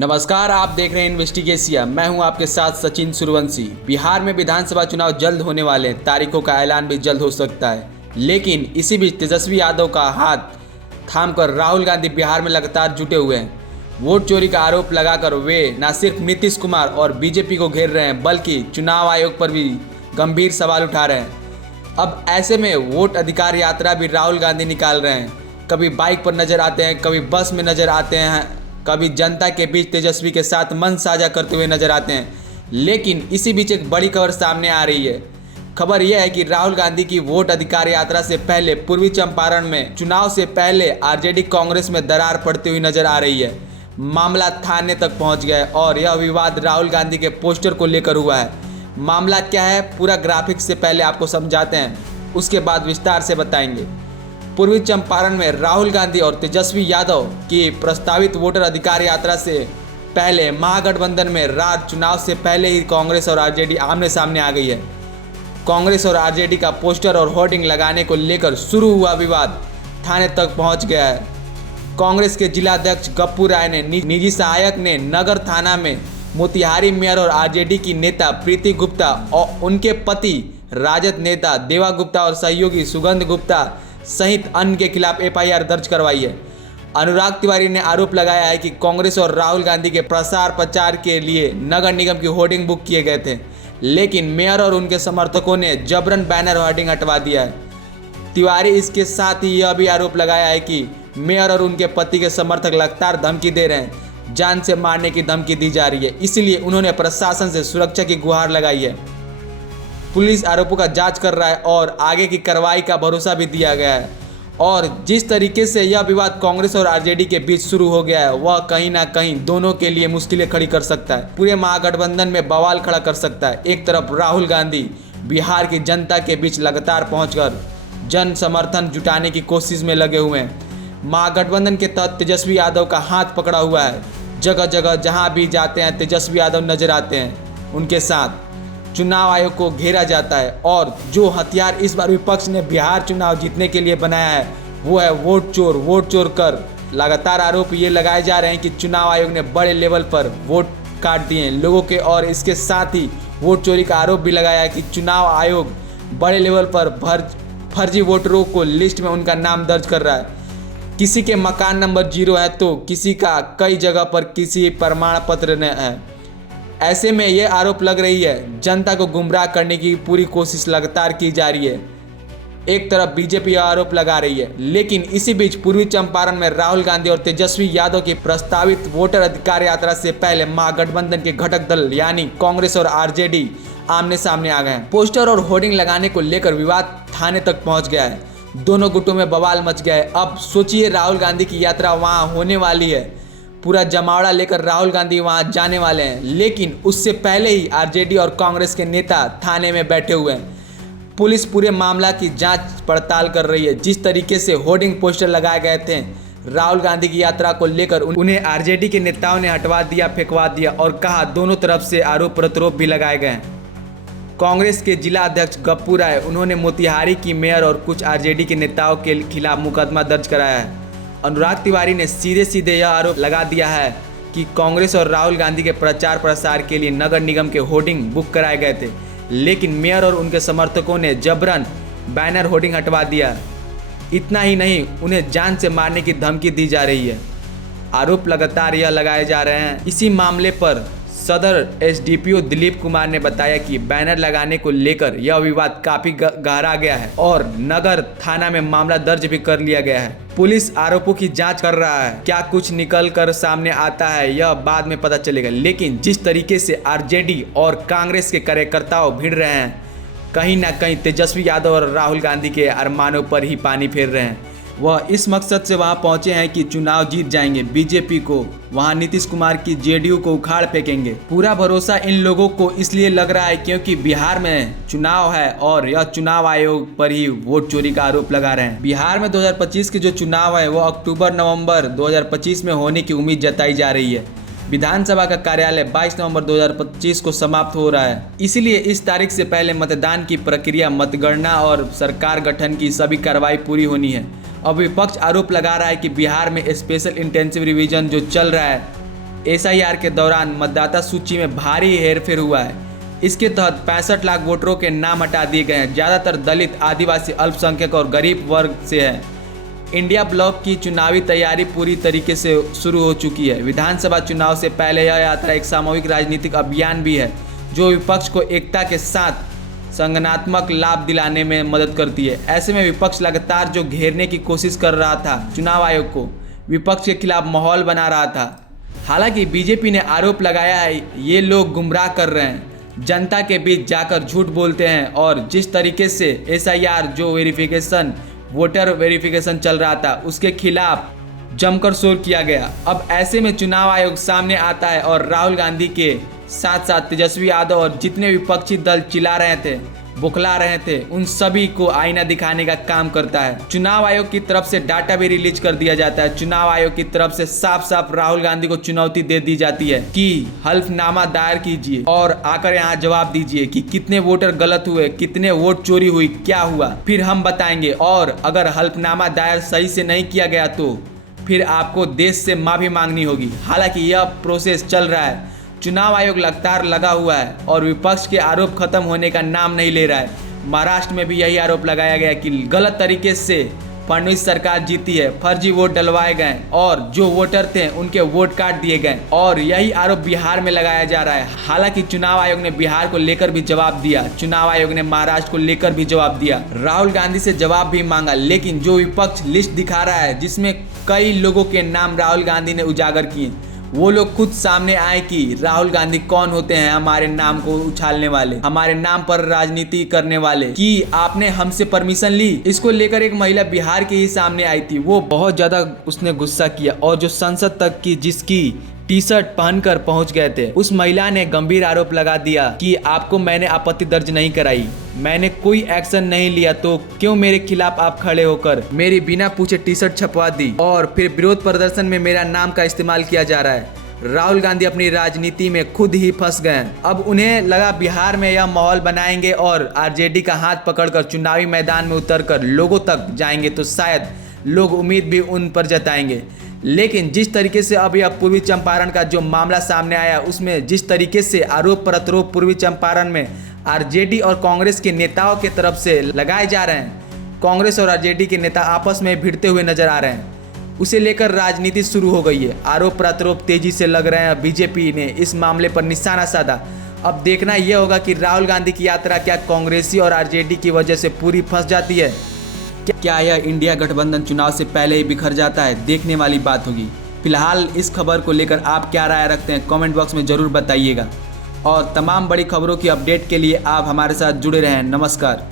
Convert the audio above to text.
नमस्कार, आप देख रहे हैं इन्वेस्टिगेशिया। मैं हूं आपके साथ सचिन सूर्यवंशी। बिहार में विधानसभा चुनाव जल्द होने वाले हैं, तारीखों का ऐलान भी जल्द हो सकता है। लेकिन इसी बीच तेजस्वी यादव का हाथ थामकर राहुल गांधी बिहार में लगातार जुटे हुए हैं। वोट चोरी का आरोप लगाकर वे न सिर्फ नीतीश कुमार और बीजेपी को घेर रहे हैं, बल्कि चुनाव आयोग पर भी गंभीर सवाल उठा रहे हैं। अब ऐसे में वोट अधिकार यात्रा भी राहुल गांधी निकाल रहे हैं। कभी बाइक पर नजर आते हैं, कभी बस में नजर आते हैं, कभी जनता के बीच तेजस्वी के साथ मन साझा करते हुए नजर आते हैं। लेकिन इसी बीच एक बड़ी खबर सामने आ रही है। खबर यह है कि राहुल गांधी की वोट अधिकार यात्रा से पहले पूर्वी चंपारण में चुनाव से पहले आरजेडी कांग्रेस में दरार पड़ती हुई नजर आ रही है। मामला थाने तक पहुंच गया है और यह विवाद राहुल गांधी के पोस्टर को लेकर हुआ है। मामला क्या है, पूरा ग्राफिक्स से पहले आपको समझाते हैं, उसके बाद विस्तार से बताएंगे। पूर्वी चंपारण में राहुल गांधी और तेजस्वी यादव की प्रस्तावित वोटर अधिकार यात्रा से पहले महागठबंधन में रात चुनाव से पहले ही कांग्रेस और आरजेडी आमने सामने आ गई है। कांग्रेस और आरजेडी का पोस्टर और होर्डिंग लगाने को लेकर शुरू हुआ विवाद थाने तक पहुंच गया है। कांग्रेस के जिलाध्यक्ष गप्पू राय ने निजी सहायक ने नगर थाना में मोतिहारी मेयर और आरजेडी की नेता प्रीति गुप्ता और उनके पति राजद नेता देवा गुप्ता और सहयोगी सुगंध गुप्ता सहित अन्य के खिलाफ एफआईआर दर्ज करवाई है। अनुराग तिवारी ने आरोप लगाया है कि कांग्रेस और राहुल गांधी के प्रसार प्रचार के लिए नगर निगम की होर्डिंग बुक किए गए थे, लेकिन मेयर और उनके समर्थकों ने जबरन बैनर होर्डिंग हटवा दिया है। तिवारी इसके साथ ही यह भी आरोप लगाया है कि मेयर और उनके पति के समर्थक लगातार धमकी दे रहे हैं, जान से मारने की धमकी दी जा रही है। इसलिए उन्होंने प्रशासन से सुरक्षा की गुहार लगाई है। पुलिस आरोपों का जांच कर रहा है और आगे की कार्रवाई का भरोसा भी दिया गया है। और जिस तरीके से यह विवाद कांग्रेस और आरजेडी के बीच शुरू हो गया है, वह कहीं ना कहीं दोनों के लिए मुश्किलें खड़ी कर सकता है, पूरे महागठबंधन में बवाल खड़ा कर सकता है। एक तरफ राहुल गांधी बिहार की जनता के बीच लगातार पहुंचकर जन समर्थन जुटाने की कोशिश में लगे हुए हैं। महागठबंधन के तहत तेजस्वी यादव का हाथ पकड़ा हुआ है। जगह जगह जहाँ भी जाते हैं तेजस्वी यादव नजर आते हैं। उनके साथ चुनाव आयोग को घेरा जाता है और जो हथियार इस बार विपक्ष ने बिहार चुनाव जीतने के लिए बनाया है वो है वोट चोर कर। लगातार आरोप ये लगाए जा रहे हैं कि चुनाव आयोग ने बड़े लेवल पर वोट काट दिए हैं लोगों के, और इसके साथ ही वोट चोरी का आरोप भी लगाया है कि चुनाव आयोग बड़े लेवल पर फर्जी वोटरों को लिस्ट में उनका नाम दर्ज कर रहा है। किसी के मकान नंबर 0 है तो किसी का कई जगह पर किसी प्रमाण पत्र है। ऐसे में ये आरोप लग रही है जनता को गुमराह करने की पूरी कोशिश लगातार की जा रही है। एक तरफ बीजेपी आरोप लगा रही है, लेकिन इसी बीच पूर्वी चंपारण में राहुल गांधी और तेजस्वी यादव की प्रस्तावित वोटर अधिकार यात्रा से पहले महागठबंधन के घटक दल यानी कांग्रेस और आरजेडी आमने सामने आ गए हैं। पोस्टर और होर्डिंग लगाने को लेकर विवाद थाने तक पहुंच गया है। दोनों गुटों में बवाल मच गया है। अब सोचिए, राहुल गांधी की यात्रा वहां होने वाली है, पूरा जमावड़ा लेकर राहुल गांधी वहां जाने वाले हैं, लेकिन उससे पहले ही आरजेडी और कांग्रेस के नेता थाने में बैठे हुए हैं। पुलिस पूरे मामला की जांच पड़ताल कर रही है। जिस तरीके से होर्डिंग पोस्टर लगाए गए थे राहुल गांधी की यात्रा को लेकर, उन्हें आरजेडी के नेताओं ने हटवा दिया, फेंकवा दिया और कहा दोनों तरफ से आरोप प्रत्यारोप भी लगाए गए हैं। कांग्रेस के जिला अध्यक्ष गप्पू राय, उन्होंने मोतिहारी की मेयर और कुछ आरजेडी के नेताओं के खिलाफ मुकदमा दर्ज कराया है। अनुराग तिवारी ने सीधे यह आरोप लगा दिया है कि कांग्रेस और राहुल गांधी के प्रचार प्रसार के लिए नगर निगम के होर्डिंग बुक कराए गए थे, लेकिन मेयर और उनके समर्थकों ने जबरन बैनर होर्डिंग हटवा दिया। इतना ही नहीं, उन्हें जान से मारने की धमकी दी जा रही है। आरोप लगातार यह लगाए जा रहे हैं। इसी मामले पर सदर एसडीपीओ दिलीप कुमार ने बताया कि बैनर लगाने को लेकर यह विवाद काफी गहरा गया है और नगर थाना में मामला दर्ज भी कर लिया गया है। पुलिस आरोपों की जांच कर रहा है। क्या कुछ निकल कर सामने आता है यह बाद में पता चलेगा, लेकिन जिस तरीके से आरजेडी और कांग्रेस के कार्यकर्ताओं भिड़ रहे हैं, कहीं ना कहीं तेजस्वी यादव और राहुल गांधी के अरमानों पर ही पानी फेर रहे हैं। वह इस मकसद से वहां पहुंचे हैं कि चुनाव जीत जाएंगे, बीजेपी को, वहां नीतीश कुमार की जेडीयू को उखाड़ फेंकेंगे। पूरा भरोसा इन लोगों को इसलिए लग रहा है क्योंकि बिहार में चुनाव है और यह चुनाव आयोग पर ही वोट चोरी का आरोप लगा रहे हैं। बिहार में 2025 के जो चुनाव है वो अक्टूबर-नवंबर 2025 में होने की उम्मीद जताई जा रही है। विधानसभा का कार्यालय 22 नवंबर 2025 को समाप्त हो रहा है, इसीलिए इस तारीख से पहले मतदान की प्रक्रिया, मतगणना और सरकार गठन की सभी कार्रवाई पूरी होनी है। अब विपक्ष आरोप लगा रहा है कि बिहार में स्पेशल इंटेंसिव रिवीजन जो चल रहा है एसआईआर के दौरान मतदाता सूची में भारी हेरफेर हुआ है। इसके तहत 65 लाख वोटरों के नाम हटा दिए गए हैं। ज़्यादातर दलित, आदिवासी, अल्पसंख्यक और गरीब वर्ग से है। इंडिया ब्लॉक की चुनावी तैयारी पूरी तरीके से शुरू हो चुकी है। विधानसभा चुनाव से पहले यह यात्रा एक सामूहिक राजनीतिक अभियान भी है जो विपक्ष को एकता के साथ संगठनात्मक लाभ दिलाने में मदद करती है। ऐसे में विपक्ष लगातार जो घेरने की कोशिश कर रहा था चुनाव आयोग को, विपक्ष के खिलाफ माहौल बना रहा था। हालांकि बीजेपी ने आरोप लगाया है ये लोग गुमराह कर रहे हैं, जनता के बीच जाकर झूठ बोलते हैं और जिस तरीके से एसआईआर जो वेरिफिकेशन, वोटर वेरिफिकेशन चल रहा था उसके खिलाफ जमकर शोर किया गया। अब ऐसे में चुनाव आयोग सामने आता है और राहुल गांधी के साथ साथ तेजस्वी यादव और जितने विपक्षी दल चिल्ला रहे थे, बुखला रहे थे, उन सभी को आईना दिखाने का काम करता है। चुनाव आयोग की तरफ से डाटा भी रिलीज कर दिया जाता है। चुनाव आयोग की तरफ से साफ साफ राहुल गांधी को चुनौती दे दी जाती है कि हल्फनामा दायर कीजिए और आकर यहाँ जवाब दीजिए कि कितने वोटर गलत हुए, कितने वोट चोरी हुई, क्या हुआ, फिर हम बताएंगे। और अगर हल्फनामा दायर सही से नहीं किया गया तो फिर आपको देश से माफी मांगनी होगी। हालांकि यह प्रोसेस चल रहा है। चुनाव आयोग लगातार लगा हुआ है और विपक्ष के आरोप खत्म होने का नाम नहीं ले रहा है। महाराष्ट्र में भी यही आरोप लगाया गया कि गलत तरीके से फडणवीस सरकार जीती है, फर्जी वोट डलवाए गए और जो वोटर थे उनके वोट काट दिए गए, और यही आरोप बिहार में लगाया जा रहा है। हालांकि चुनाव आयोग ने बिहार को लेकर भी जवाब दिया, चुनाव आयोग ने महाराष्ट्र को लेकर भी जवाब दिया, राहुल गांधी से जवाब भी मांगा। लेकिन जो विपक्ष लिस्ट दिखा रहा है जिसमें कई लोगों के नाम राहुल गांधी ने उजागर किए, वो लोग खुद सामने आए कि राहुल गांधी कौन होते हैं, हमारे नाम को उछालने वाले, हमारे नाम पर राजनीति करने वाले, कि आपने हमसे परमिशन ली। इसको लेकर एक महिला बिहार की ही सामने आई थी, वो बहुत ज्यादा उसने गुस्सा किया और जो संसद तक की जिसकी टी शर्ट पहनकर पहुंच गए थे, उस महिला ने गंभीर आरोप लगा दिया कि आपको मैंने आपत्ति दर्ज नहीं कराई, मैंने कोई एक्शन नहीं लिया, तो क्यों मेरे खिलाफ आप खड़े होकर मेरी बिना पूछे टी शर्ट छपवा दी और फिर विरोध प्रदर्शन में मेरा नाम का इस्तेमाल किया जा रहा है। राहुल गांधी अपनी राजनीति में खुद ही फंस गए। अब उन्हें लगा बिहार में यह माहौल बनाएंगे और आरजेडी का हाथ पकड़कर चुनावी मैदान में उतरकर लोगों तक जाएंगे तो शायद लोग उम्मीद भी उन पर जताएंगे। लेकिन जिस तरीके से अब यह पूर्वी चंपारण का जो मामला सामने आया, उसमें जिस तरीके से आरोप प्रत्यारोप पूर्वी चंपारण में आरजेडी और कांग्रेस के नेताओं की तरफ से लगाए जा रहे हैं, कांग्रेस और आरजेडी के नेता आपस में भिड़ते हुए नजर आ रहे हैं, उसे लेकर राजनीति शुरू हो गई है। आरोप प्रत्यारोप तेजी से लग रहे हैं। बीजेपी ने इस मामले पर निशाना साधा। अब देखना यह होगा कि राहुल गांधी की यात्रा क्या कांग्रेसी और आरजेडी की वजह से पूरी फंस जाती है, क्या यह इंडिया गठबंधन चुनाव से पहले ही बिखर जाता है, देखने वाली बात होगी। फिलहाल इस खबर को लेकर आप क्या राय रखते हैं, कमेंट बॉक्स में ज़रूर बताइएगा और तमाम बड़ी खबरों की अपडेट के लिए आप हमारे साथ जुड़े रहें। नमस्कार।